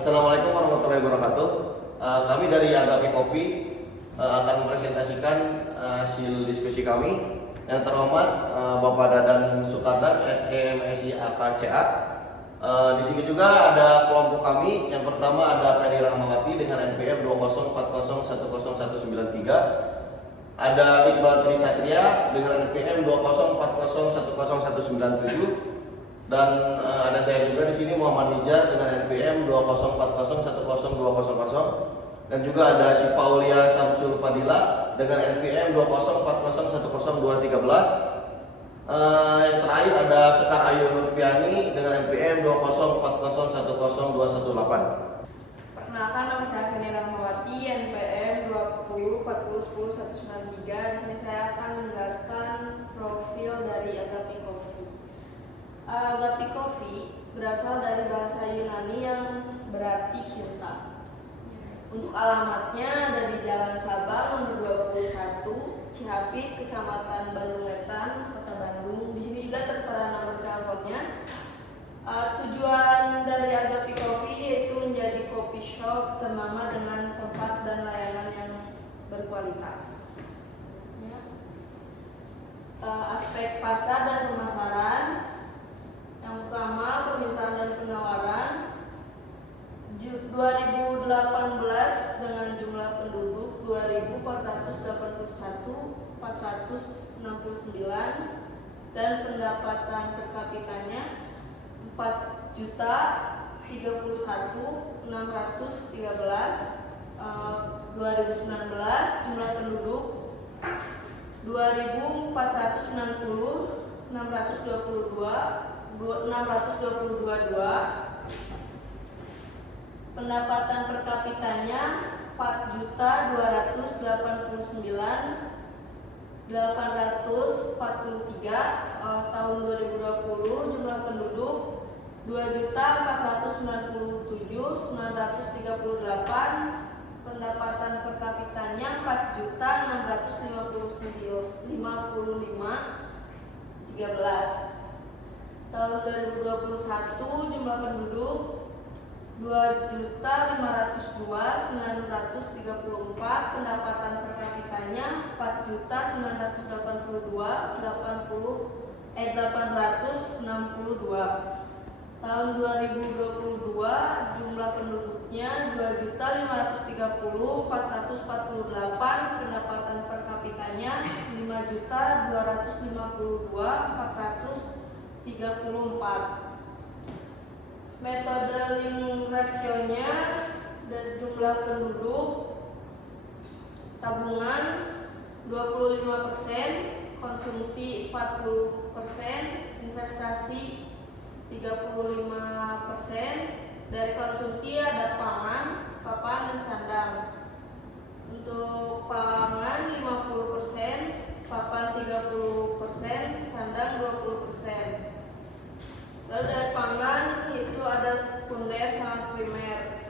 Assalamualaikum warahmatullahi wabarakatuh. Kami dari Agape Kopi akan mempresentasikan hasil diskusi kami. Yang terhormat Bapak Dadan Sukardan, SEMSI AKCA. Di sini juga ada kelompok kami. Yang pertama ada Penny Rahmawati dengan NPM 204010193. Ada Iqbal Trisatria dengan NPM 204010197. Dan ada saya juga di sini Muhammad Nijar dengan NPM 204010200. Dan juga ada si Paulia Samsul Fadila dengan NPM 204010213. Yang terakhir ada Sekar Ayu Nurpiani dengan NPM 204010218. Perkenalkan, nama saya Penny Rahmawati, NPM 2040100193. Di sini saya akan menjelaskan profil dari Agape Coffee. Agape Coffee berasal dari bahasa Yunani yang berarti cinta. Untuk alamatnya ada di Jalan Sabang nomor 21, Cihapit, Kecamatan Bandung Wetan, Kota Bandung. Di sini juga tertera nomor teleponnya. Tujuan dari Agape Coffee yaitu menjadi coffee shop ternama dengan tempat dan layanan yang berkualitas. Ya. Aspek pasar dan pemasaran. Yang pertama, permintaan dan penawaran. 2018 dengan jumlah penduduk 2481.469 dan pendapatan per kapitanya 4.031.613. 2019 jumlah penduduk 622.2. Pendapatan per kapitanya 4.229.843. Tahun 2020 jumlah penduduk 2.497.938. Pendapatan per kapitanya 4.655.13. Tahun 2021 jumlah penduduk 2.502.934. Pendapatan per kapitanya 4.982.862. Tahun 2022 jumlah penduduknya 2.530.448. Pendapatan per kapitanya 5.252.434. Metode link rasionya dari jumlah penduduk: tabungan 25%, konsumsi 40%, investasi 35%. Dari konsumsi ada pangan, papan, dan sandang. Untuk pangan 50%, papan 30%, sandang 20%. Lalu dari pangan itu ada sekunder sama primer.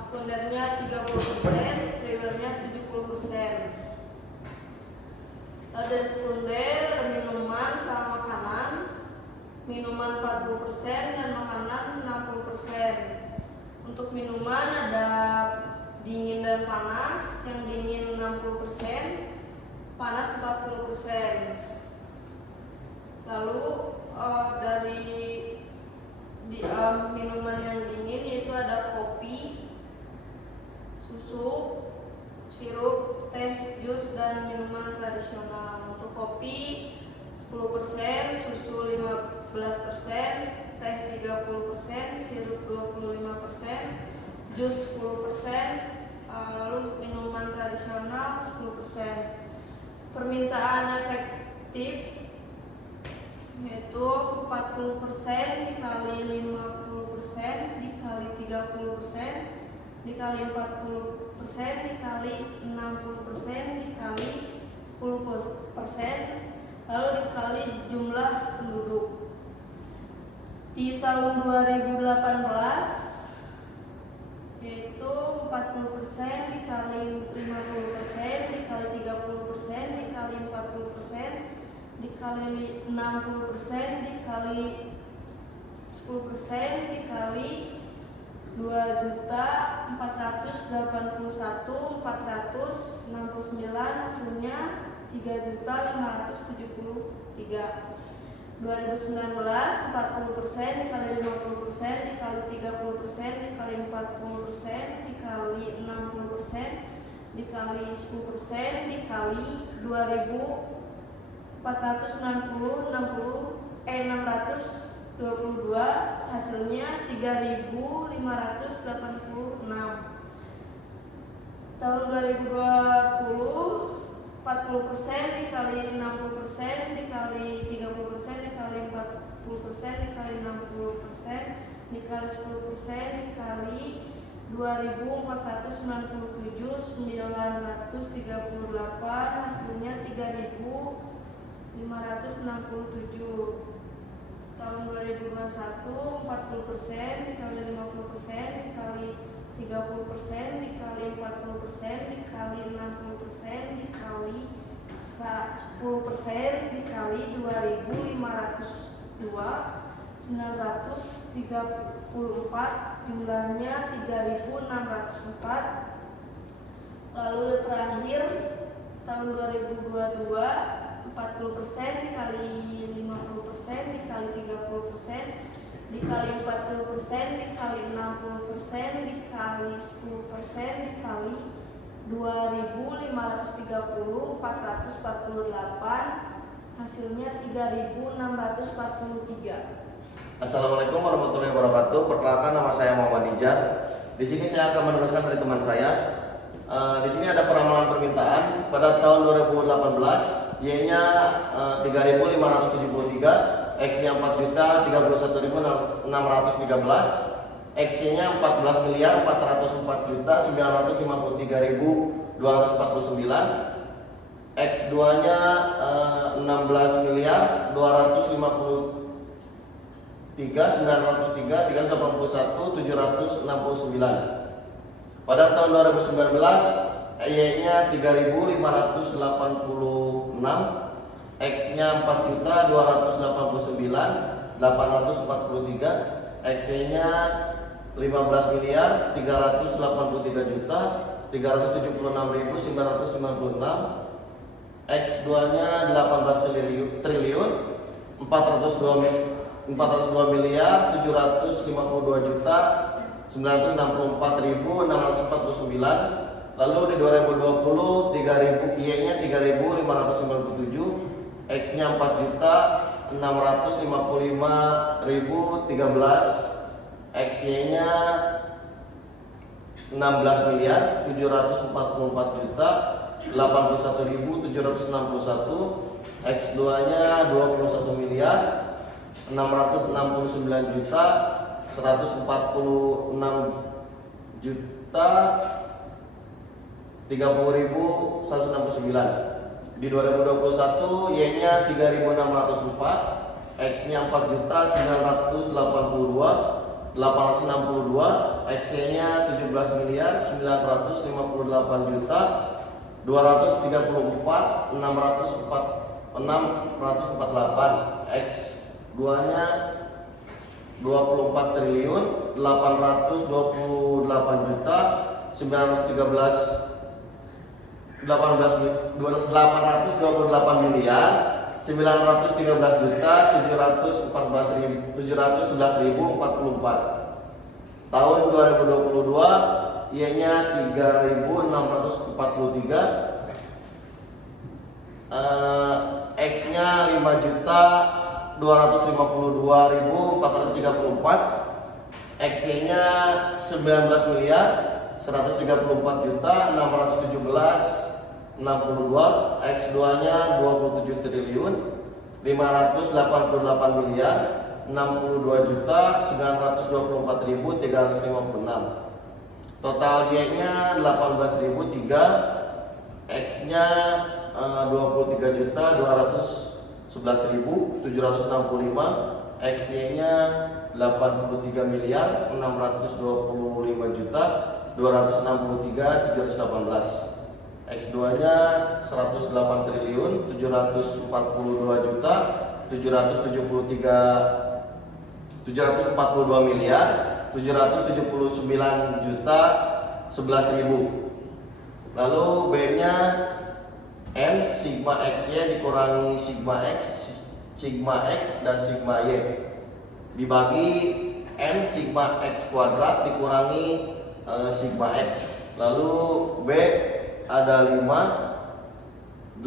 Sekundernya 30%, primernya 70%. Lalu dari sekunder ada minuman sama makanan. Minuman 40% dan makanan 60%. Untuk minuman ada dingin dan panas. Yang dingin 60%, panas 40%. Lalu dari minuman yang dingin yaitu ada kopi, susu, sirup, teh, jus, dan minuman tradisional. Untuk kopi 10%, susu 15%, teh 30%, sirup 25%, jus 10%, lalu minuman tradisional 10%. Permintaan efektif yaitu 40% dikali 50% dikali 30% dikali 40% dikali 60% dikali 10%, lalu dikali jumlah penduduk. Di tahun 2018 yaitu 40% dikali 50% dikali 30% dikali 40% dikali 60% dikali 10% dikali 2.481.469 hasilnya 3.573. 2019 40% dikali 50% dikali 30% dikali 40% dikali 60% dikali 10% dikali 622 hasilnya 3.586. Tahun 2020 40% dikali 60% dikali 30% dikali 40% dikali 60% dikali 10% dikali 2.497.938 hasilnya 3.567. Tahun 2021 40% dikali 50% dikali 30% dikali 40% dikali 60% dikali 10% dikali 2.502.934 jumlahnya 3.604. Lalu terakhir tahun 2022 40% dikali 50% dikali 30% dikali 40% dikali 60% dikali 10% dikali 2.530.448 hasilnya 3.643. Assalamualaikum warahmatullahi wabarakatuh. Perkenalkan, nama saya Muhammad Nijat. Di sini saya akan meneruskan dari teman saya. Di sini ada peramalan permintaan pada tahun 2018, Y-nya 3.573, X-nya 4.031.613, X-nya 14.404.953.249, X2-nya 16.203.903.381.769. Pada tahun 2019, Y-nya 3.586, X-nya 4.289.843, X-nya 15.383.376.996, X2-nya 18 triliun 462.964.649. Lalu di 2020 Y-nya 3.597, X-nya 4.655.013, X-Y-nya 16.074.081.761, X2-nya 20.000.140.169. Di 2021 Y-nya 3.604, X-nya 4.982.862, X-nya 17.999.234.648, X2-nya 24 triliun 822.711.714.711.044. Tahun 2022 Y-nya 3.643, X-nya 5.252.434, X-nya 19.134.617.62, X2-nya 27 triliun 582.062.924.356. Total Y-nya 18.003, X-nya 23.211.765, X-Y-nya 83.425.263.718, X2-nya 108 triliun 742 miliar 779 juta 11.000. Lalu B-nya N sigma X-Y dikurangi sigma X dan sigma Y dibagi N sigma X kuadrat dikurangi sigma X. Lalu B ada 83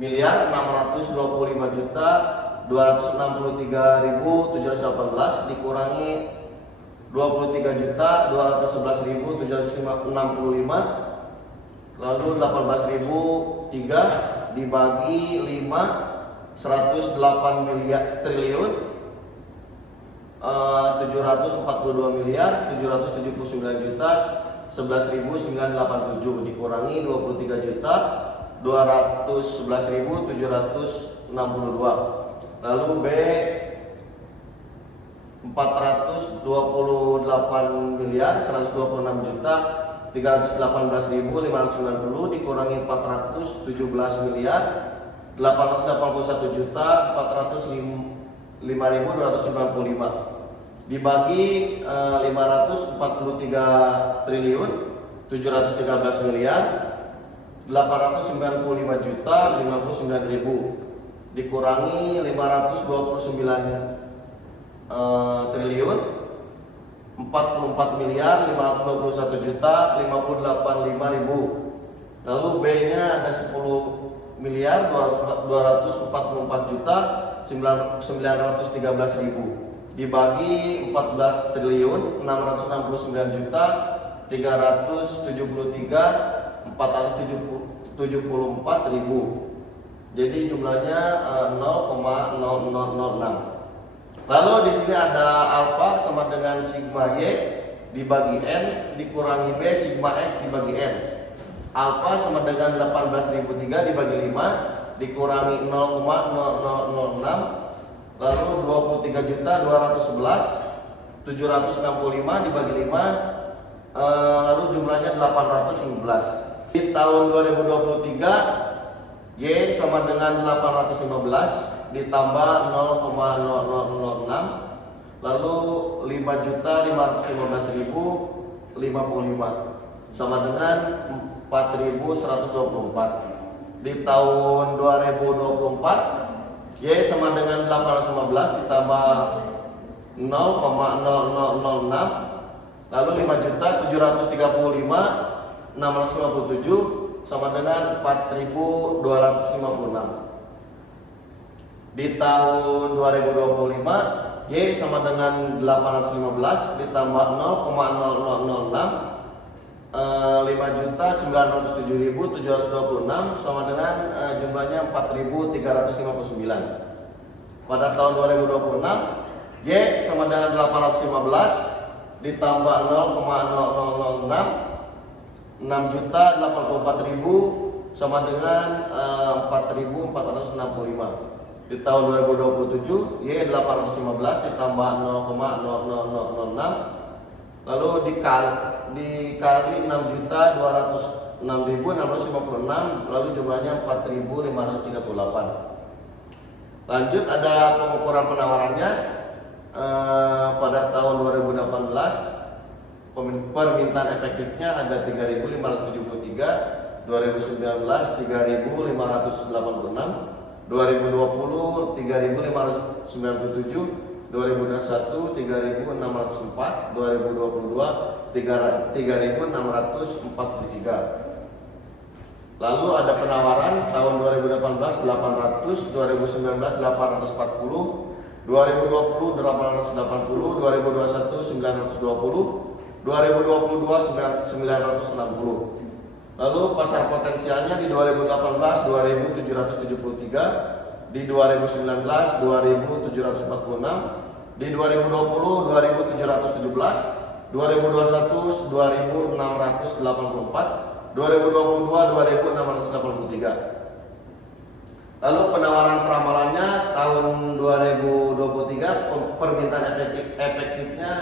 miliar 625 juta 263.718 dikurangi 23 juta 211.765. Lalu 18.003 dibagi 5 108 miliar triliun 742 miliar 779 juta 11.987 dikurangi 23 juta 211.762. Lalu B 428 miliar 126 juta 318.590 dikurangi 417 miliar 881 juta 405.295 dibagi 543 triliun 713 miliar 895 juta 59.000 dikurangi 529 triliun 44 miliar 521 juta 58.500. Lalu B-nya ada 10 miliar 244 juta 913.000 dibagi 14 triliun 669 juta 373.474.000. Jadi jumlahnya 0,0006. Lalu di sini ada alfa sama dengan sigma Y dibagi N dikurangi B sigma X dibagi N. Alfa sama dengan 18.003 dibagi 5 dikurangi 0,0006. Lalu 23.211.765 dibagi 5 lalu jumlahnya 815. Di tahun 2023 Y sama dengan 815 ditambah 0,0006 lalu 5.515.055 sama dengan 4.124. Di tahun 2024 Y sama dengan 815 ditambah 0,0006 lalu 5.735.657 sama dengan 4.256. Di tahun 2025 Y sama dengan 815 ditambah 0,0006 5.907.726 sama dengan jumlahnya 4.359. Pada tahun 2026 Y sama dengan 815 ditambah 0,0006 6.084.000 sama dengan 4.465. Di tahun 2027 Y 815 ditambah 0,0006 lalu dikali 6.206.656 lalu jumlahnya 4.538. Lanjut ada pengukuran penawarannya. Pada tahun 2018 permintaan efektifnya ada 3.573, 2019 3.586, 2020 3.597, 2021 3.604, 2022 3.643. Lalu ada penawaran tahun 2018 800, 2019 840, 2020 880, 2021 920, 2022 960. Lalu pasar potensialnya di 2018 2.773, di 2019 2.746, di 2020 2.717, 2021 2.684, 2022 2.683. Lalu penawaran peramalannya tahun 2023 permintaan efektifnya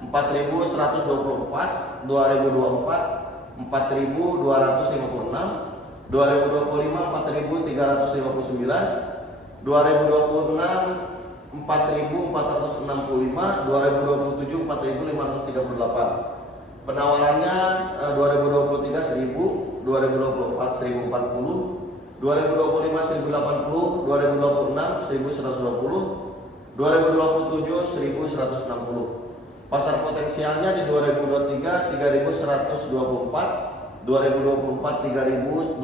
4.124, 2024 4.256, 2025 4.359, 2026 4.465, 2027 4.538. Penawarannya 2023 1.000, 2024 1.040, 2025 1.080, 2026 1.120, 2027 1.160. Pasar potensialnya di 2023 3.124, 2024 3.216,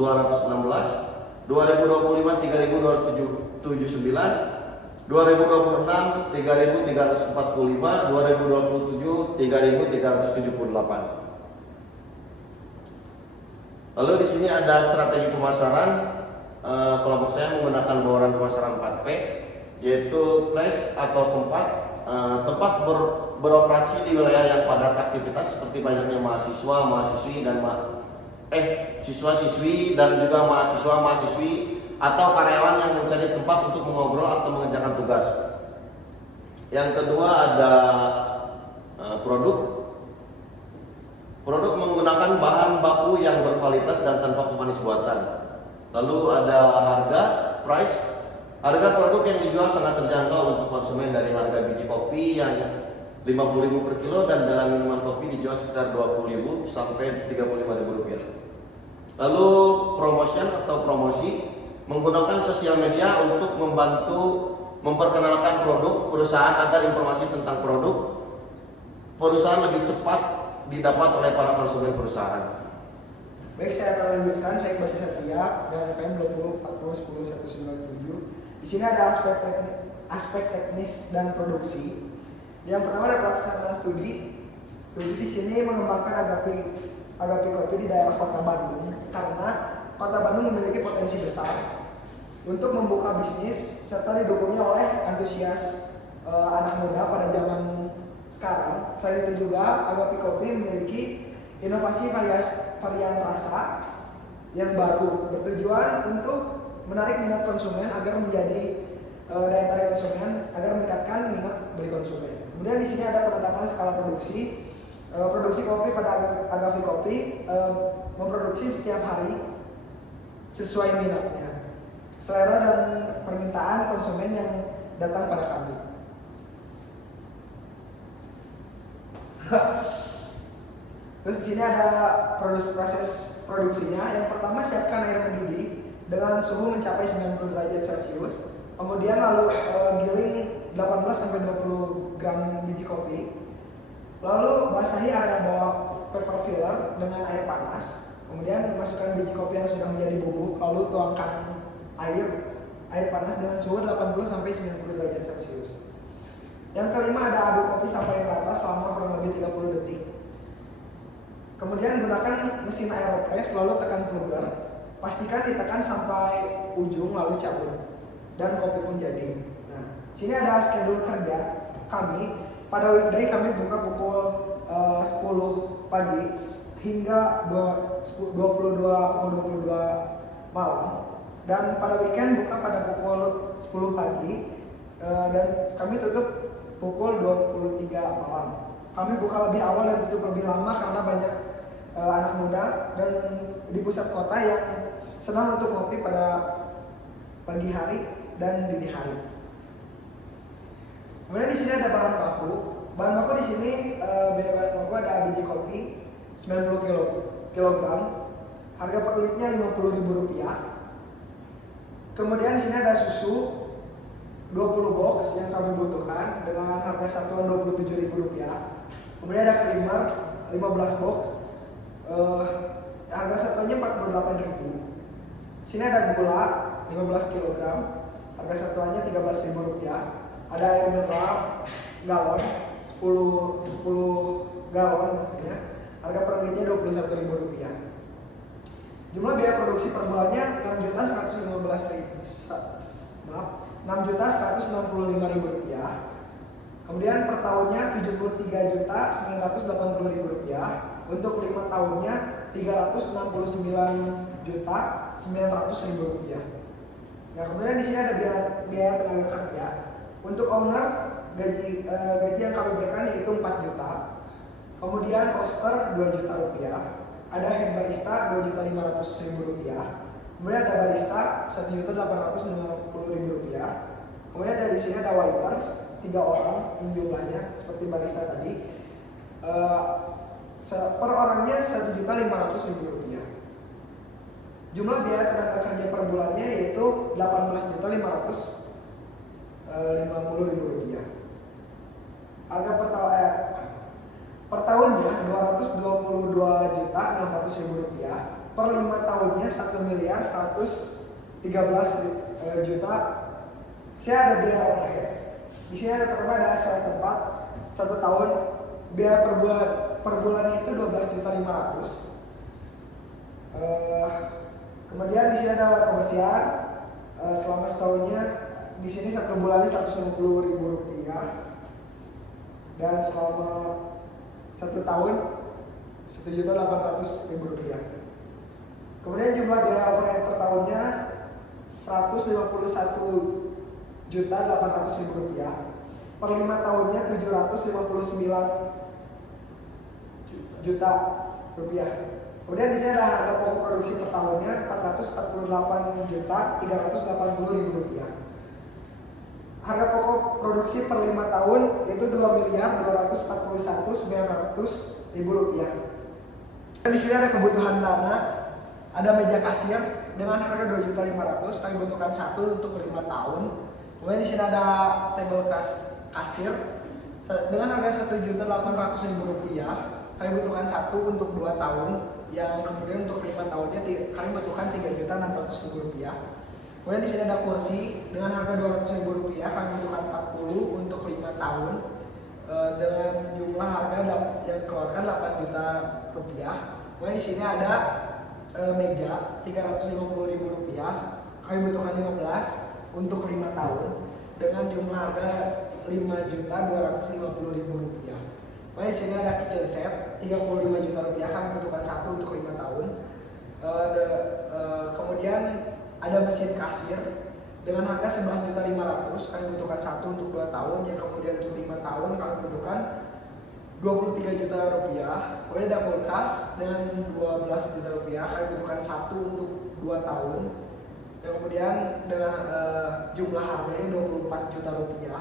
2025 3.279, 2026 3.345, 2027 3.378. Lalu di sini ada strategi pemasaran. Kelompok saya menggunakan bauran pemasaran 4P, yaitu place atau tempat beroperasi di wilayah yang padat aktivitas seperti banyaknya mahasiswa, mahasiswi dan siswa-siswi dan juga mahasiswa-mahasiswi atau karyawan yang mencari tempat untuk mengobrol atau mengerjakan tugas. Yang kedua ada produk menggunakan bahan baku yang berkualitas dan tanpa pemanis buatan. Lalu ada harga, price. Harga produk yang dijual sangat terjangkau untuk konsumen, dari harga biji kopi yang 50.000 per kilo dan dalam minuman kopi dijual sekitar 20.000 sampai 35.000 rupiah. Lalu promotion atau promosi menggunakan sosial media untuk membantu memperkenalkan produk perusahaan agar informasi tentang produk perusahaan lebih cepat didapat oleh para konsumen perusahaan. Baik, saya akan lanjutkan. Saya Iqbal Satria dan NPM 2040101197. Di sini ada aspek teknis dan produksi. Yang pertama ada pelaksanaan studi. Studi di sini mengembangkan agapi kopi di daerah Kota Bandung, karena Kota Bandung memiliki potensi besar untuk membuka bisnis serta didukungnya oleh antusias anak muda pada zaman sekarang. Selain itu juga agapi kopi memiliki inovasi varian rasa yang baru, bertujuan untuk menarik minat konsumen agar menjadi daya tarik konsumen, agar meningkatkan minat beli konsumen. Kemudian di sini ada penetapan skala produksi. Produksi kopi pada Agapi Kopi memproduksi setiap hari sesuai minatnya, selera dan permintaan konsumen yang datang pada kami. Terus di sini ada proses produksinya. Yang pertama, siapkan air mendidih dengan suhu mencapai 90 derajat Celcius. Kemudian lalu giling 18-20 gram biji kopi. Lalu basahi area bawah paper filler dengan air panas. Kemudian masukkan biji kopi yang sudah menjadi bubuk. Lalu tuangkan air panas dengan suhu 80-90 derajat Celcius. Yang kelima ada aduk kopi sampai rata selama kurang lebih 30 detik. Kemudian gunakan mesin aeropress, lalu tekan plugger. Pastikan ditekan sampai ujung, lalu cabut, dan kopi pun jadi. Nah, sini ada schedule kerja kami. Pada weekday kami buka pukul 10 pagi hingga 22 malam. Dan pada weekend buka pada pukul 10 pagi dan kami tutup pukul 23 malam. Kami buka lebih awal dan tutup lebih lama karena banyak anak muda dan di pusat kota yang senang untuk kopi pada pagi hari dan dini hari. Kemudian di sini ada bahan baku. Bahan baku di sini bahan baku ada biji kopi 90 kg. Harga per unitnya Rp50.000. Kemudian di sini ada susu 20 box yang kami butuhkan dengan harga satuan Rp27.000. Kemudian ada creamer 15 box. Harga satuannya Rp48.000. Sini ada gula 15 kg. Harga satuannya Rp13.000. Ada air mineral galon 10 galon ya. Harga per unitnya Rp21.000. Jumlah biaya produksi per bulannya Rp6.165.000. Kemudian per tahunnya Rp73.980.000. Untuk 5 tahunnya Rp369.900.000. Nah, kemudian di sini ada biaya tenaga kerja. Untuk owner gaji yang kami berikan yaitu 4 juta. Kemudian roaster Rp2 juta. Ada head barista Rp2.500.000. Kemudian ada barista Rp1.850.000. Kemudian dari sini ada waiters 3 orang yang jumlahnya seperti barista tadi. Per orangnya Rp1.500.000. Jumlah biaya tenaga kerja per bulannya yaitu Rp18.550.000. Harga per tahunnya Rp222.600.000. Per 5 tahunnya Rp1.113.000.000. Saya ada biaya overhead. Di sini ada pertama ada sewa tempat 1 tahun, biaya per bulannya itu Rp12.500.000. Kemudian di sini ada kebersihan selama setahunnya, di sini 1 bulannya Rp150.000 dan selama 1 tahun Rp1.800.000. Kemudian jumlah biaya overhead per tahunnya Rp151.800.000. Per 5 tahunnya Rp759.000.000. Kemudian di sini ada harga pokok produksi per tahunnya Rp448.380.000. Harga pokok produksi per 5 tahun yaitu Rp2.241.900.000. Dan di sini ada kebutuhan dana, ada meja kasir dengan harga Rp2.500.000, kami butuhkan 1 untuk 5 tahun. Kemudian di sini ada table kasir dengan harga Rp1.800.000, kami butuhkan 1 untuk 2 tahun, yang kemudian untuk 5 tahunnya kami butuhkan Rp3.600.000. Kemudian di sini ada kursi dengan harga Rp200.000, kami butuhkan 40 untuk 5 tahun dengan jumlah harga yang dikeluarkan Rp8.000.000. Kemudian di sini ada meja Rp350.000, kami butuhkan 15 untuk 5 tahun dengan jumlah harga Rp5.250.000. Kemudian di sini ada kitchen set Rp35 juta, kami butuhkan 1 untuk 5 tahun. Kemudian ada mesin kasir dengan harga Rp11.500.000, kami butuhkan 1 untuk 2 tahun, yang kemudian untuk 5 tahun kami butuhkan Rp23 juta. Kemudian ada kulkas dengan Rp12 juta, kami butuhkan 1 untuk 2 tahun, yang kemudian dengan jumlah harganya Rp24 juta. Kemudian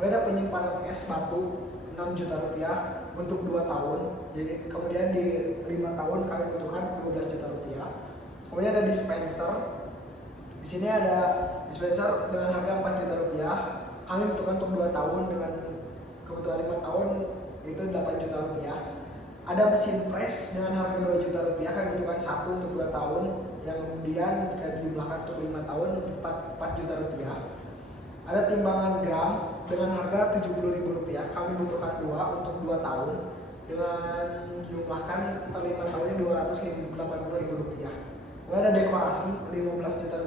ada penyimpanan es batu Rp6 juta untuk 2 tahun, jadi kemudian di 5 tahun kami butuhkan Rp12 juta. Kemudian ada dispenser. Di sini ada dispenser dengan harga Rp4 juta, kami butuhkan untuk 2 tahun dengan kebutuhan 5 tahun itu Rp8 juta. Ada mesin press dengan harga Rp2 juta, kami butuhkan 1 untuk 2 tahun, yang kemudian jika dijumlahkan untuk 5 tahun Rp4 juta. Ada timbangan gram dengan harga Rp70.000, kami butuhkan 2 untuk 2 tahun dengan jumlahkan per 5 tahunnya Rp280.000. Kemudian ada dekorasi Rp15 juta,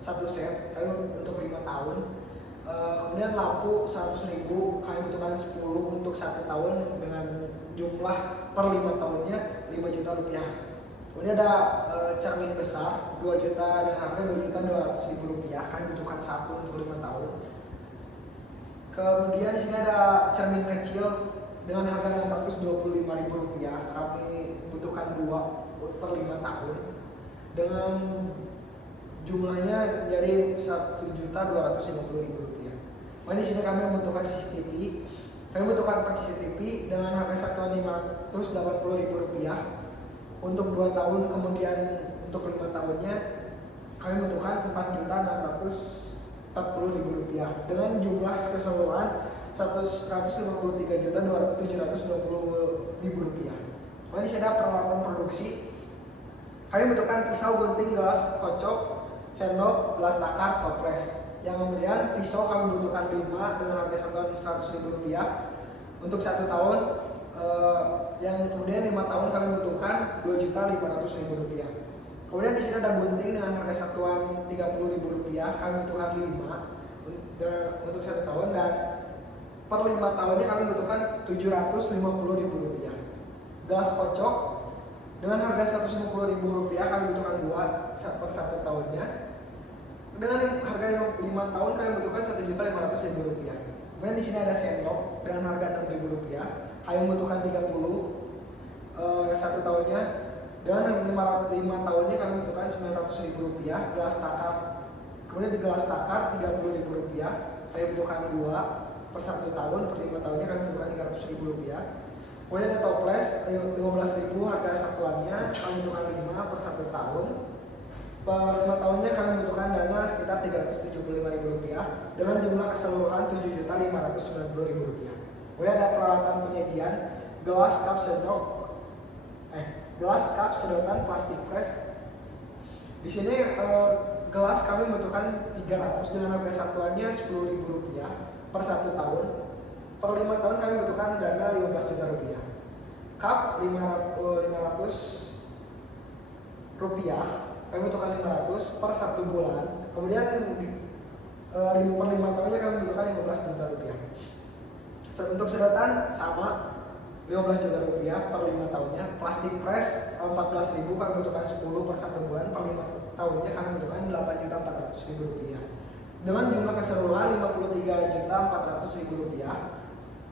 1 set, kami untuk 5 tahun. Kemudian lampu Rp100.000, kami butuhkan 10 untuk 1 tahun dengan jumlah per 5 tahunnya Rp5 juta. Kemudian ada cermin besar 2 juta dengan harga Rp2.200.000, kami butuhkan 1 untuk 5 tahun. Kemudian di sini ada cermin kecil dengan harga Rp625.000, kami butuhkan 2 per 5 tahun dengan jumlahnya jadi Rp1.250.000. Di sini kami membutuhkan CCTV. Kami membutuhkan 4 CCTV dengan harga Rp1.580.000 untuk 2 tahun, kemudian untuk 5 tahunnya kami membutuhkan Rp4.640.000 dengan jumlah keseluruhan Rp153.720.000. Di sini ada peralatan produksi. Kami membutuhkan pisau, gunting, gelas, kocok, sendok, gelas takar, toples. Yang kemudian pisau kami butuhkan 5 dengan harga Rp100.000 untuk 1 tahun. Yang kemudian 5 tahun kami butuhkan Rp2.500.000. Kemudian di sini ada gunting dengan harga satuan Rp30.000, kami butuhkan 5 untuk 1 tahun, dan per 5 tahunnya kami butuhkan Rp750.000. Gelas kocok dengan harga Rp150.000, kami butuhkan 2 per 1 tahunnya. Dengan harga 5 tahun kami butuhkan Rp1.500.000. Kemudian di sini ada sendok dengan harga Rp6.000, kami membutuhkan 30 1 tahunnya. Dengan 5 tahunnya kami membutuhkan Rp900.000. Gelas takar, kemudian di gelas takar Rp30.000, kami butuhkan 2 per 1 tahun, per 5 tahunnya kami butuhkan Rp300.000. Kemudian ada toples 15.000 harga satuannya, kami butuhkan 5 per 1 tahun. Per 5 tahunnya kami butuhkan dana sekitar Rp375.000 dengan jumlah keseluruhan Rp7.590.000. Kemudian ada peralatan penyajian gelas, cup, sedotan, plastik press. Di sini gelas kami membutuhkan 300 dengan harga satuannya Rp10.000 per 1 tahun. Per 5 tahun kami membutuhkan dana Rp15 juta. Cup 500 rupiah, kami membutuhkan 500 per 1 bulan. Kemudian per 5 tahunnya kami membutuhkan Rp15 juta. Untuk sedotan sama Rp15 juta per 5 tahunnya. Plastik press 14.000 kami membutuhkan 10 per 1 bulan. Per 5 tahunnya kami membutuhkan Rp8.400.000 dengan jumlah keseluruhan Rp53.400.000.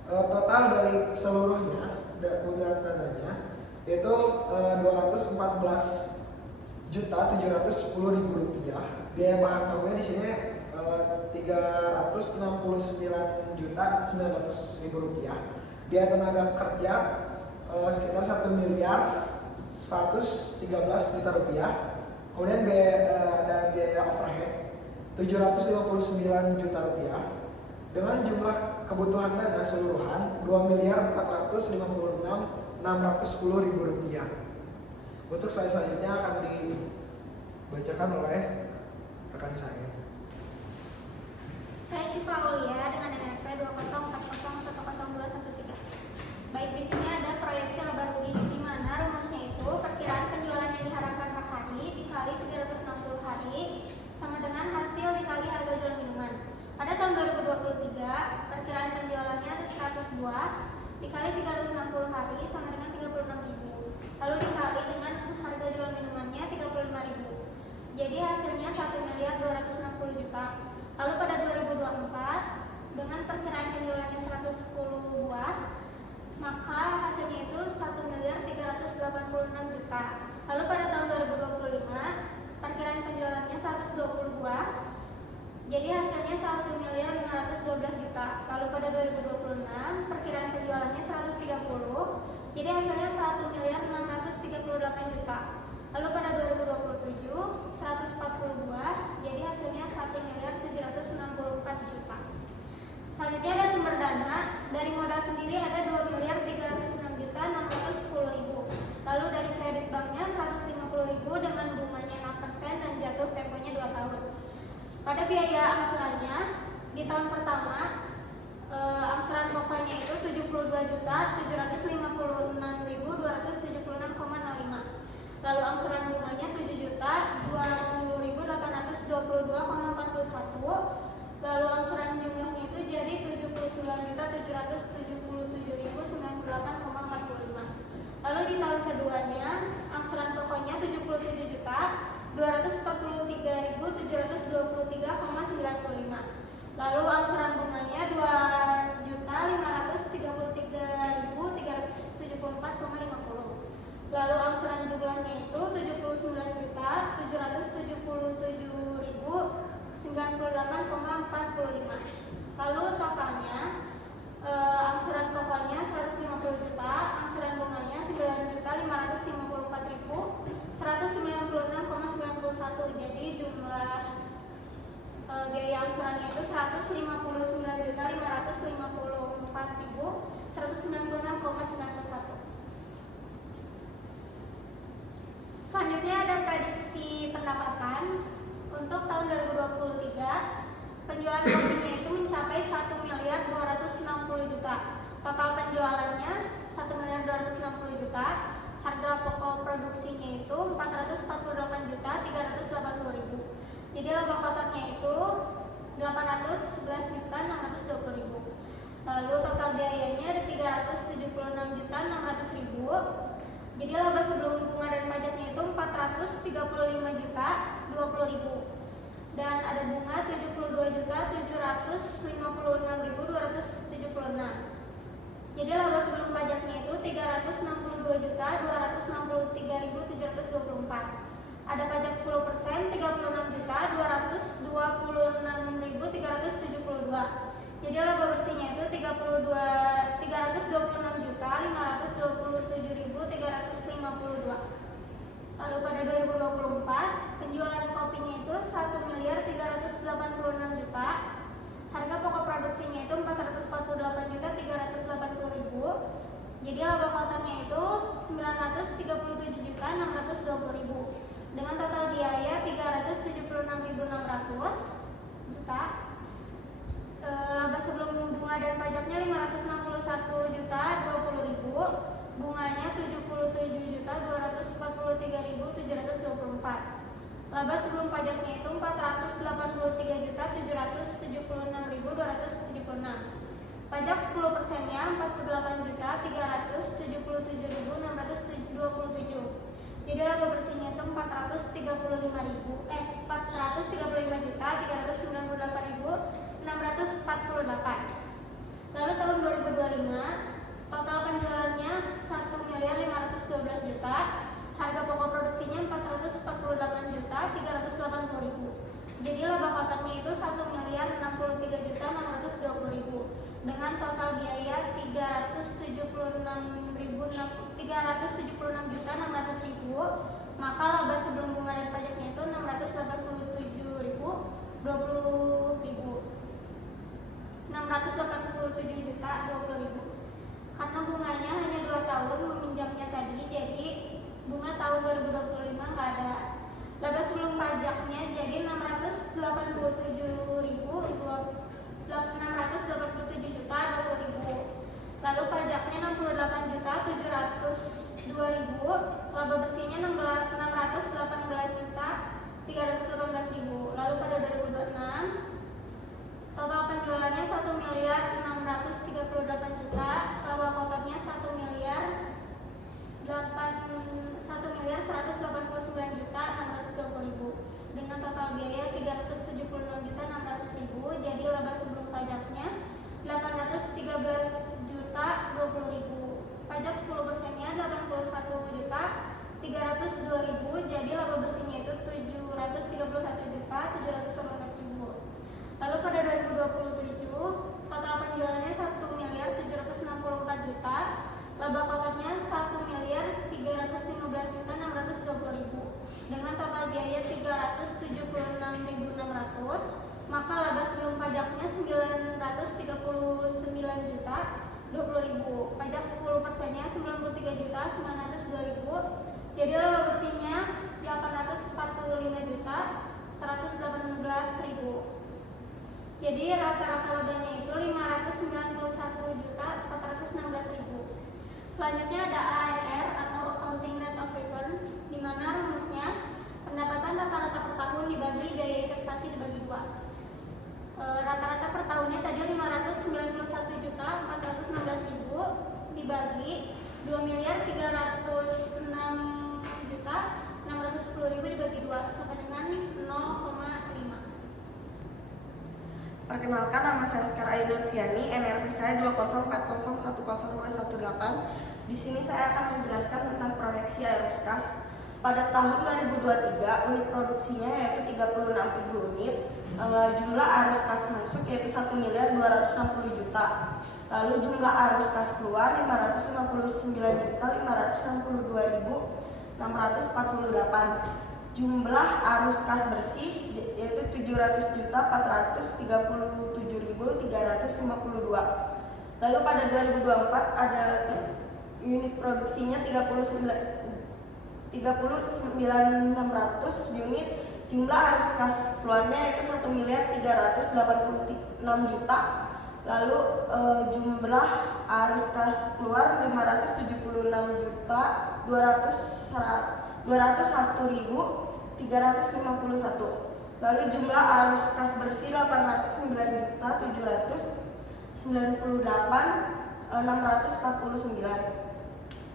Total dari seluruhnya dananya yaitu Rp214.710.000. Biaya bahan bakunya di sini Rp369.900.000. Biaya tenaga kerja sekitar Rp1.113.000.000. Kemudian ada biaya overhead Rp759 juta dengan jumlah kebutuhan dana seluruhan Rp2.456.610.000. Untuk slide selanjutnya akan dibacakan oleh rekan saya. Saya Syifa Aulia dengan NRP 204010213. Baik, di sini ada proyeksi laba rugi di mana rumusnya itu perkiraan penjualan yang diharapkan per hari dikali 360 hari sama dengan hasil dikali harga jual minuman. Pada tahun 2023, perkiraan penjualannya ada 100 buah dikali 360 hari sama dengan 36.000. Lalu dikali dengan harga jual minumannya 35.000. Jadi hasilnya 1.260.000.000. Lalu pada 2024 dengan perkiraan penjualannya 110 buah, maka hasilnya itu 1.386.000.000. Lalu pada tahun 2025 perkiraan penjualannya 120 buah, jadi hasilnya 1.512.000.000. Lalu pada 2026 perkiraan penjualannya 130, jadi hasilnya 1.638.000.000. Lalu pada 2027 140 buah, jadi hasilnya 1.764.000.000. Selanjutnya ada sumber dana. Dari modal sendiri ada 2.306.610.000. Lalu dari kredit banknya 150.000 dengan bunganya 6% dan jatuh temponya 2 tahun. Pada biaya angsurannya di tahun pertama angsuran pokoknya itu 72.756.276,05. Lalu angsuran bunganya 7.020.822,41. Lalu angsuran jumlahnya itu jadi 79.777.098,45. Lalu di tahun keduanya angsuran pokoknya 77.243.723,95. Lalu angsuran bunganya 2.533.374,50. Lalu angsuran jumlahnya itu 79.777.098,45. Lalu swapanya angsuran pokoknya 150 juta, angsuran bunganya 9.554.196,91. Jadi jumlah biaya angsurannya itu 159.554.196,91. Selanjutnya ada prediksi pendapatan untuk tahun 2023. Penjualan kopinya itu mencapai 1.260.000.000. Total penjualannya 1.260.000.000. Harga pokok produksinya itu 448.380.000. Jadi laba kotornya itu 811.620.000. Lalu total biayanya ada 376.600.000. Jadi laba sebelum bunga dan pajaknya itu 435.020.000. Dan ada bunga 72.756.276. Jadi laba sebelum pajaknya itu 362.263.724. ada pajak 10%, 36.226.372. Jadi laba bersihnya itu 326.527.352. Lalu pada 2024 penjualan kopinya itu 1.386.000.000. Harga pokok produksinya itu 448.380.000. Jadi laba kotornya itu 937.620.000 dengan total biaya 376.600 juta. Laba sebelum bunga dan pajaknya 561.020.000, bunganya 77.243.724. Laba sebelum pajaknya itu 483.776.276. Pajak 10%-nya 48.377.627. Jadi laba bersihnya itu 435.398.648. Lalu tahun 2025 total penjualannya 1.512.000.000. Harga pokok produksinya 448.380.000. Jadi laba kotornya itu 1.063.620.000 dengan total biaya 376.600.000. Maka laba sebelum bunga dan pajaknya itu 687.020.000. Karena bunganya hanya 2 tahun meminjamnya tadi, jadi bunga tahun 2025 nggak ada. Laba sebelum pajaknya jadi 687.687.020.000. Lalu pajaknya 68.702.000. Laba bersihnya 618.318.000. Lalu pada 2026 total penjualannya 1.638.000.000. Laba kotornya 1.189.620.000 dengan total biaya 376.600.000. Jadi laba sebelum pajaknya 813.020.000. Pajak 10%-nya 81.302.000. Jadi laba bersihnya itu 731.718.000. Lalu pada 2027 total penjualannya 1.764.000.000. Laba kotornya 1.315.620.000 dengan total biaya 376.600. Maka laba sebelum pajaknya 939.020.000. Pajak 10%-nya 93.902.000. Jadi laba bersihnya 845.118.000. Jadi rata-rata labanya itu 591.416.000. Selanjutnya ada ARR atau Accounting Rate of Return, di mana rumusnya pendapatan rata-rata per tahun dibagi biaya investasi dibagi 2. Rata-rata per tahunnya tadi 591.416.000 dibagi 2.306.610.000 dibagi 2 sama dengan 0,5. Perkenalkan, nama saya Sekarang Ayu Nurfiani, NRP saya 204010218. Di sini saya akan menjelaskan tentang proyeksi Aeroskas. Pada tahun 2023, unit produksinya yaitu 36.000 unit. Jumlah Aeroskas masuk yaitu 1.260.000.000. Lalu jumlah Aeroskas keluar 559.562.648. Jumlah arus kas bersih yaitu 700.437.352. Lalu pada 2024 ada unit produksinya 39.600 unit. Jumlah arus kas keluarnya yaitu 1.386.000.000. Lalu jumlah arus kas keluar 576.201.351. Lalu jumlah arus kas bersih 809.798.649.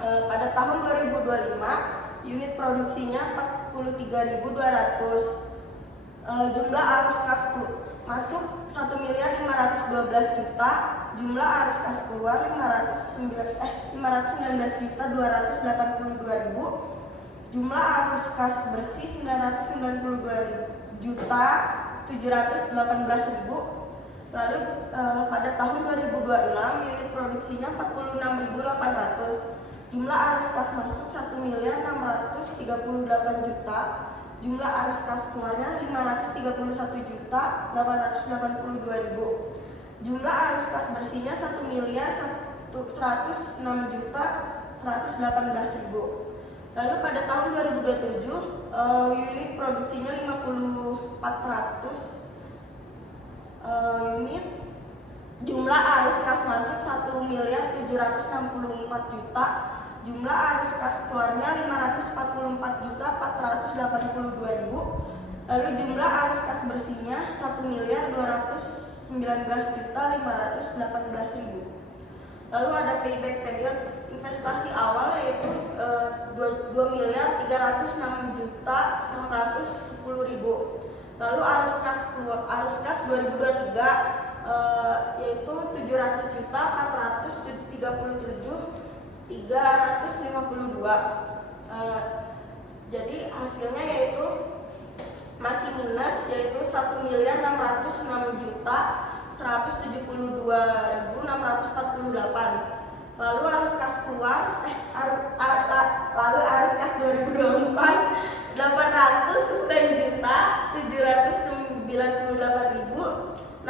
Pada tahun 2025 unit produksinya 43.200. Jumlah arus kas masuk 1.512.000.000. Jumlah arus kas keluar 519.282.000. Jumlah arus kas bersih 992.718.000. Lalu pada tahun 2026 unit produksinya 46.800. Jumlah arus kas masuk 1.638.000.000. Jumlah arus kas keluarnya 531.882.000. Jumlah arus kas bersihnya 1.106.118.000. Lalu pada tahun 2027 unit produksinya 5.400 unit. Jumlah arus kas masuk 1.764.000.000. Jumlah arus kas keluarnya 544.482.000. Lalu jumlah arus kas bersihnya 1.219.518.000. Lalu ada payback period investasi awal yaitu 2.306.610.000. Lalu arus kas 2023 yaitu 700.437.352. Jadi hasilnya yaitu masih minus, yaitu 1.606.172.648. Lalu arus kas keluar lalu arus kas 2024 809.798.649.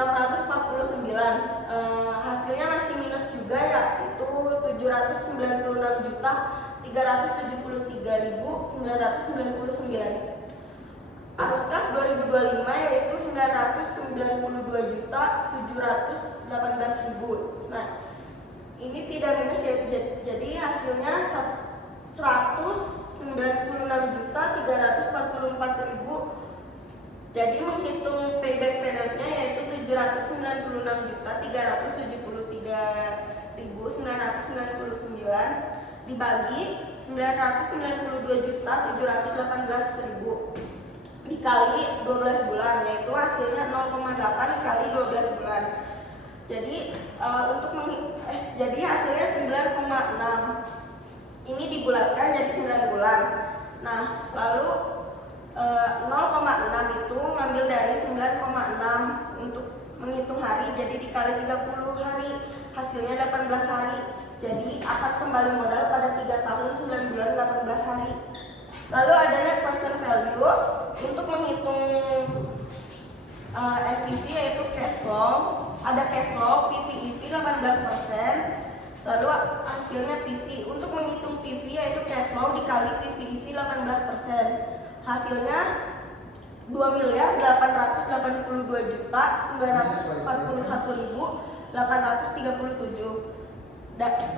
Hasilnya masih minus juga ya, itu 796.373.999. Arus kas 2025 yaitu 992.718.000. Nah, ini tidak minus ya, jadi hasilnya 196.344.000. Jadi menghitung payback periodnya yaitu 796.373.999 dibagi 992.718.000 dikali 12 bulan, yaitu hasilnya 0,8 kali 12 bulan. Jadi jadi hasilnya 9,6. Ini dibulatkan jadi 9 bulan. Nah, lalu 0,6 itu ngambil dari 9,6 untuk menghitung hari, jadi dikali 30 hari, hasilnya 18 hari. Jadi akan kembali modal pada 3 tahun 9 bulan 18 hari. Lalu ada net present value untuk menghitung SPV yaitu cash flow. Ada cash flow PV/EV 18%. Lalu hasilnya PV. Untuk menghitung PV yaitu cash flow dikali PV/EV 18%. Hasilnya 2.842.941.837.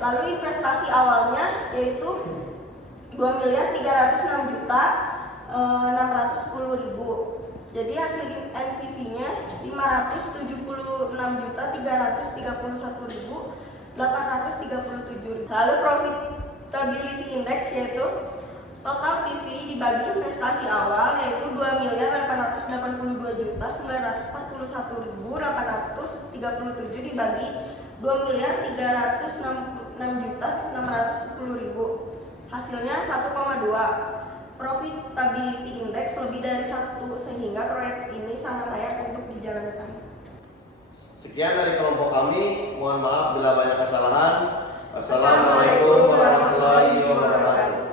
Lalu investasi awalnya yaitu 2.306.610.000. Jadi hasil NPV-nya 573.631.837. Lalu profitability index yaitu total PV dibagi investasi awal yaitu 2.841.941.837 dibagi 2.306.610.000. Hasilnya 1,2. Profitability index lebih dari 1 sehingga proyek ini sangat layak untuk dijalankan. Sekian dari kelompok kami. Mohon maaf bila banyak kesalahan. Wassalamualaikum warahmatullahi wabarakatuh.